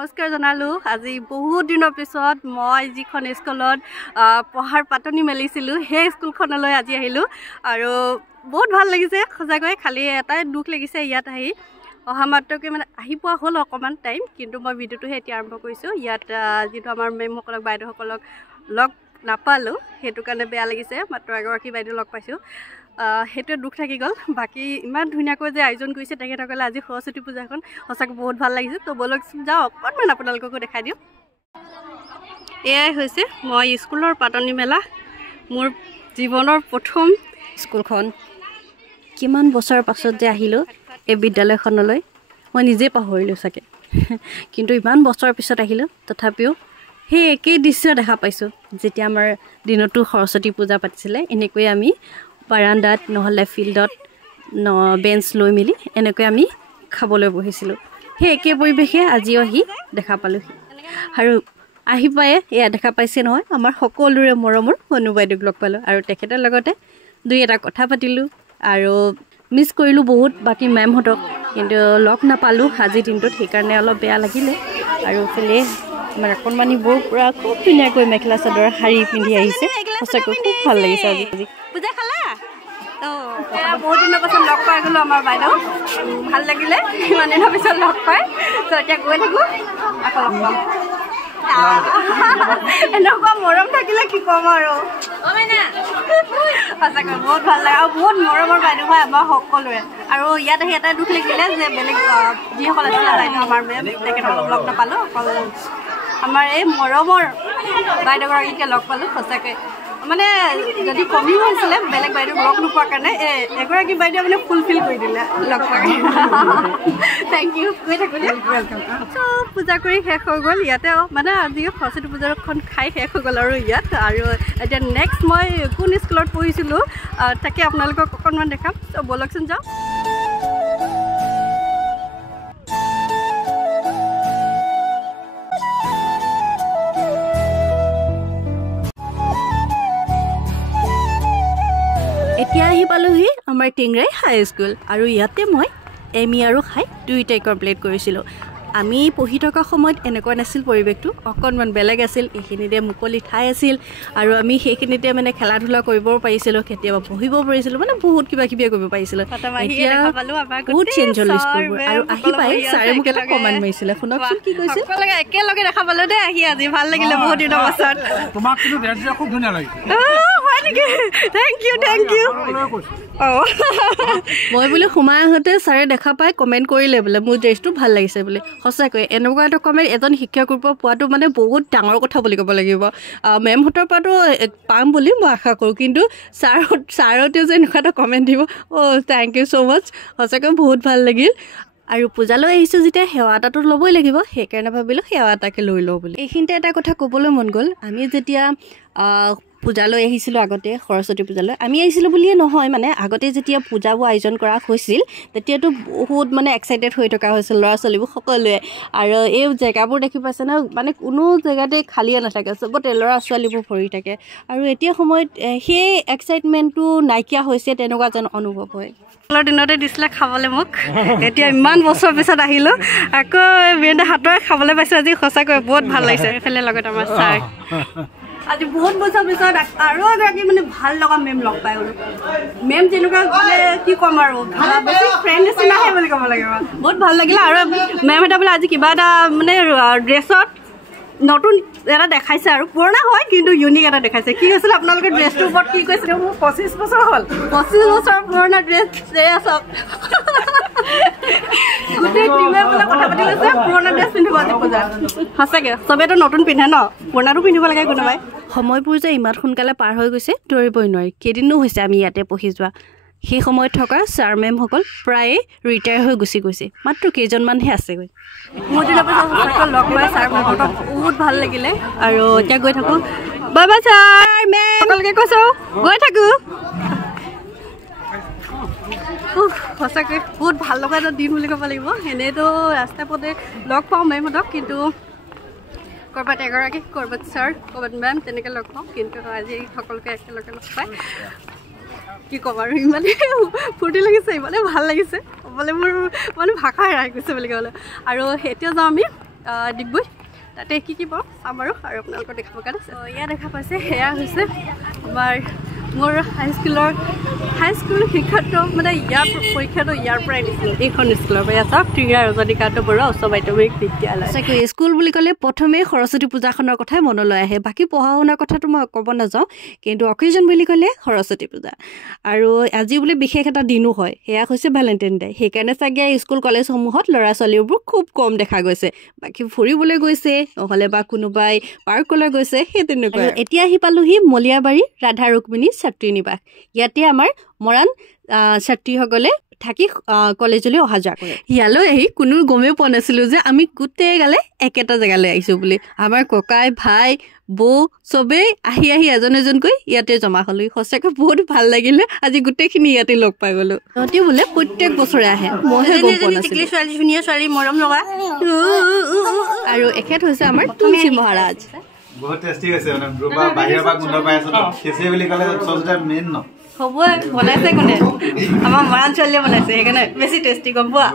নমস্কাৰ জনালো আজি বহুত দিনৰ পিছত মই যিখন স্কুলত পঢ়াৰ পাতনি মেলিছিলো সেই স্কুলখনলৈ আজি আহিলো আৰু বহুত ভাল লাগিছে খজাকৈ খালি এটাই দুখ লাগিছে ইয়াত আহি অহা মাত্ৰকে মানে আহি পোৱা হ'ল অকমান টাইম কিন্তু মই ভিডিঅ'টো এতিয়া আৰম্ভ কৰিছো ইয়াত যেটো আমাৰ মেমসকলক বাইদেউসকলক লগ নাপালো হেতু কাৰণে বেয়া লাগিছে মাত্ৰ এগৰাকী বাইদেউ লগ পাইছো হেতু দুখ থাকি গল বাকি ইমান ধুনিয়াকৈ যে আয়োজন কৰিছে তেখেতসকলে আজি সৰস্বতী পূজাখন সঁচাকৈ বহুত ভাল লাগিছে তো বলক যাও অকণমান আপোনালোককো দেখাই দিও এয়াই হৈছে মই স্কুলৰ পাতনি মেলা মোৰ জীৱনৰ প্ৰথম স্কুলখন কিমান বছৰ পাছত যে আহিলো এই বিদ্যালয়খনলৈ মই নিজে পাহৰিলো সকে কিন্তু ইমান বছৰ পিছত আহিলো তথাপিও হে একেই দৃশ্য দেখা পাইছো যেতিয়া আমাৰ দিনটো সৰস্বতী পূজা পাতিছিলে এনেকৈ আমি বাৰান্দাত নহলে ফিল্ডত বেঞ্চ লৈ মিলি এনেকৈ আমি খাবলৈ বহিছিলো হে একে পৰিবেশে আজি আহি দেখা পালো আৰু আহি পায়ে এয়া দেখা পাইছে নহয় আমাৰ সকলোৰে মৰমৰ হনু বাইদেউক লগ পালো আৰু তেখেতৰ লগতে দুই এটা কথা পাতিলো আৰু মিস কৰিলো বহুত বাকি মেম হতক কিন্তু লগ নাপালো আজি দিনটোত সেইকাৰণে অলপ বেয়া লাগিলে আৰু ফেলে আমাৰ অকণমানি বৌ পুৰা খুব ধুনীয়াকৈ মেখেলা চাদৰ শাৰী পিন্ধি আহিছে সঁচাকৈ খুব ভাল লাগিছে আজি পূজা খালা বহুত দিনৰ পাছত লগ পাই গলো আমাৰ বাইদেউ ভাল লাগিলে ইমান দিনৰ পিছত লগ পাই তো এতিয়া গৈ থাকো আকৌ লগ পাম এনেকুৱা মৰম থাকিলে কি কম আৰু সঁচাকৈ বহুত ভাল লাগে আৰু বহুত মৰমৰ বাইদেউ হয় আমাৰ সকলোৰে আৰু ইয়াত আহি এটা দুখ লাগিলে যে বেলেগ যিসকল আছিলে বাইদেউ আমাৰ মেম তেখেতক লগ নাপালো অকল আমাৰ এই মৰমৰ বাইদেউগৰাকীকে লগ পালো সঁচাকৈ মানে যদি কমি হৈছিলে বেলেগ বাইদেউ লগ নোপোৱাৰ কাৰণে এগৰাকী বাইদেউ মানে ফুলফিল কৰি দিলে লগ পাই থেংক ইউ গৈ থাকোঁ ৱেলকাম চ' পূজা কৰি শেষ হৈ গ'ল ইয়াতে মানে আজি সৰস্বতী পূজাখন খাই শেষ হৈ গ'ল আৰু ইয়াত আৰু এতিয়া নেক্সট মই কোন স্কুলত পঢ়িছিলোঁ তাকে আপোনালোকক অকণমান দেখাম চ' ব'লকচোন যাওঁ এতিয়া আহি পালোহি আমাৰ টিংৰাই হাই স্কুল আৰু ইয়াতে মই এম ই আৰু হাই দুইটাই কমপ্লিট কৰিছিলোঁ আমি পঢ়ি থকা সময়ত এনেকুৱা নাছিল পৰিৱেশটো অকণমান বেলেগ আছিল এইখিনিতে মুকলি ঠাই আছিল আৰু আমি সেইখিনিতে মানে খেলা ধূলা কৰিব পাৰিছিলোঁ কেতিয়াবা পঢ়িব পাৰিছিলোঁ মানে বহুত কিবা কিবি কৰিব পাৰিছিলোঁ এতিয়া বহুত চেঞ্জ হ'ল স্কুলবোৰ আৰু আহি পাই ছাৰে মোক এটা কমেণ্ট মাৰিছিলে শুনকচোন কি কৈছিল একেলগে দেখা পালোঁ দেই আহি আজি ভাল লাগিলে বহুত দিনৰ পাছত তোমাক কিন্তু ড্ৰেছযোৰ খুব ধুনীয়া লাগিছে হয় নেকি থেংক ইউ মই বোলে সোমাই আহোঁতে ছাৰে দেখা পাই কমেণ্ট কৰিলে বোলে মোৰ ড্ৰেছটো ভাল লাগিছে বোলে সঁচাকৈ এনেকুৱা এটা কমেণ্ট এজন শিক্ষকৰ পৰা পোৱাটো মানে বহুত ডাঙৰ কথা বুলি ক'ব লাগিব মেমহঁতৰ পৰাতো পাম বুলি মই আশা কৰোঁ কিন্তু ছাৰতেও যে এনেকুৱা এটা কমেণ্ট দিব থেংক ইউ ছ' মাছ সঁচাকৈ বহুত ভাল লাগিল আৰু পূজালৈ আহিছোঁ যেতিয়া সেৱা এটাটো ল'বই লাগিব সেইকাৰণে ভাবিলোঁ সেৱা এটাকে লৈ লওঁ বুলি এইখিনিতে এটা কথা ক'বলৈ মন গ'ল আমি যেতিয়া পূজালৈ আহিছিলোঁ আগতে সৰস্বতী পূজালৈ আমি আহিছিলোঁ বুলিয়ে নহয় মানে আগতে যেতিয়া পূজাবোৰ আয়োজন কৰা হৈছিল তেতিয়াতো বহুত মানে এক্সাইটেড হৈ থকা হৈছিল ল'ৰা ছোৱালীবোৰ সকলোৱে আৰু এই জেগাবোৰ দেখি পাইছে ন মানে কোনো জেগাতে খালীয়ে নাথাকে চবতে ল'ৰা ছোৱালীবোৰ ভৰি থাকে আৰু এতিয়া সময়ত সেই এক্সাইটমেণ্টটো নাইকিয়া হৈছে তেনেকুৱা যেন অনুভৱ হয় স্কুলৰ দিনতে দিছিলে খাবলৈ মোক এতিয়া ইমান বছৰ পিছত আহিলোঁ আকৌ বিৰেন্দা হাতৰে খাবলৈ পাইছোঁ আজি সঁচাকৈ বহুত ভাল লাগিছে এইফালে লগত আমাৰ ছাৰ আজি বহুত বছৰ পিছত আৰু এগৰাকী মানে ভাল লগা মেম লগ পাই গ'লো মেম যেনেকুৱা মানে কি ক'ম আৰু ফ্ৰেণ্ড নিচিনাহে বুলি ক'ব লাগিব বহুত ভাল লাগিলে আৰু মেম এটা বোলে আজি কিবা এটা মানে ড্ৰেছত নতুন এটা দেখাইছে আৰু পুৰণা হয় কিন্তু ইউনিক এটা দেখাইছে কি হৈছিলে আপোনালোকে ড্ৰেছটোৰ ওপৰত কি কৈছিলে মোৰ 25 বছৰ হ'ল 25 বছৰ পুৰণা ড্ৰেছ চাওক গোটেই টিমে বোলে কথা পাতি গৈছে পুৰণা ড্ৰেছ পিন্ধিব আজি পূজাত সঁচাকৈ চবেতো নতুন পিন্ধে ন পুৰণাটো পিন্ধিব লাগে কোনোবাই সময়বোৰ যে ইমান সোনকালে পাৰ হৈ গৈছে ধৰিবই নোৱাৰি কেইদিনো হৈছে আমি ইয়াতে পঢ়ি যোৱা সেই সময়ত থকা ছাৰ মেমসকল প্ৰায়ে ৰিটায়াৰ হৈ গুচি গৈছে মাত্ৰ কেইজনমানহে আছেগৈ মোৰ দিনৰ পাছত লগ পাই ছাৰ মেমহঁতক বহুত ভাল লাগিলে আৰু এতিয়া গৈ থাকোঁ বাই বাই ছাৰ মেম সকলোকে কৈছোঁ গৈ থাকোঁ সঁচাকৈ বহুত ভাল লগা এটা দিন বুলি ক'ব লাগিব এনেইতো ৰাস্তা পথে লগ পাওঁ মেমহঁতক কিন্তু ক'ৰবাত এগৰাকী ক'ৰবাত ছাৰ ক'ৰবাত মেম তেনেকৈ লগ পাওঁ কিন্তু আজি সকলোকে একেলগে লগ পাই কি ক'ম আৰু ইমানে ফূৰ্তি লাগিছে ইমানে ভাল লাগিছে ক'বলৈ মোৰ মানে ভাষা হেৰাই গৈছে বুলি ক'বলৈ আৰু এতিয়া যাওঁ আমি ডিগবৈ তাতে কি পাওঁ চাম আৰু আপোনালোকক দেখাব কাৰণে ইয়াত দেখা পাইছে সেয়া হৈছে আমাৰ মোৰ হাইস্কুল শিক্ষাটো মানে ইয়াৰ পৰীক্ষাটো ইয়াৰ পৰাই দিছিলোঁ এইখন স্কুলৰ পৰা চাওক ত্ৰিয়া ৰজনীকান্ত বৰুৱা উচ্চ মাধ্যমিক বিদ্যালয় চাগে স্কুল বুলি ক'লে প্ৰথমেই সৰস্বতী পূজাখনৰ কথাই মনলৈ আহে বাকী পঢ়া শুনাৰ কথাটো মই ক'ব নাযাওঁ কিন্তু অকেজন বুলি ক'লে সৰস্বতী পূজা আৰু আজি বুলি বিশেষ এটা দিনো হয় সেয়া হৈছে ভেলেণ্টাইন ডে সেইকাৰণে চাগে স্কুল কলেজসমূহত ল'ৰা ছোৱালীবোৰ খুব কম দেখা গৈছে বাকী ফুৰিবলৈ গৈছে নহ'লে বা কোনোবাই পাৰ্কলৈ গৈছে সেই তেনেকুৱা এতিয়া আহি পালোহি মলীয়াবাৰী ৰাধা ৰুক্মিণী ছাত্ৰী নিবাস ইয়াতে আমাৰ মৰাণ ছাত্ৰীসকলে থাকি কলেজলৈ অহা যোৱা কৰে ইয়ালৈ আহি কোনো গমেই পোৱা নাছিলোঁ যে আমি গোটেই গালে একেটা জেগালৈ আহিছোঁ বুলি আমাৰ ককাই ভাই বৌ চবেই আহি এজন এজনকৈ ইয়াতে জমা হ'লো সঁচাকৈ বহুত ভাল লাগিলে আজি গোটেইখিনি ইয়াতে লগ পাই গ'লো সিহঁতি বোলে প্ৰত্যেক বছৰে আহে ছোৱালী ধুনীয়া ছোৱালী মৰম লগা আৰু এখেত হৈছে আমাৰ তুলসী মহাৰাজ বহুত টেষ্টি হৈছে মানে ব্ৰুবা বাহিৰৰ পৰা গোন্ধ পাই আছে কেঁচি বুলি ক'লে চচটা মেইন ন হ'বই বনাইছে কোনে আমাৰ মৰাণ ছোৱালীয়ে বনাইছে সেইকাৰণে বেছি টেষ্টি গম পোৱা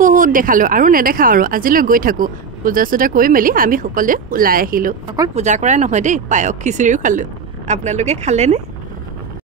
বহুত দেখালোঁ আৰু নেদেখাওঁ আৰু আজিলৈ গৈ থাকোঁ পূজা চূজা কৰি মেলি আমি সকলোৱে ওলাই আহিলোঁ অকল পূজা কৰাই নহয় দেই পায়স খিচিৰিও খালোঁ আপোনালোকে খালেনে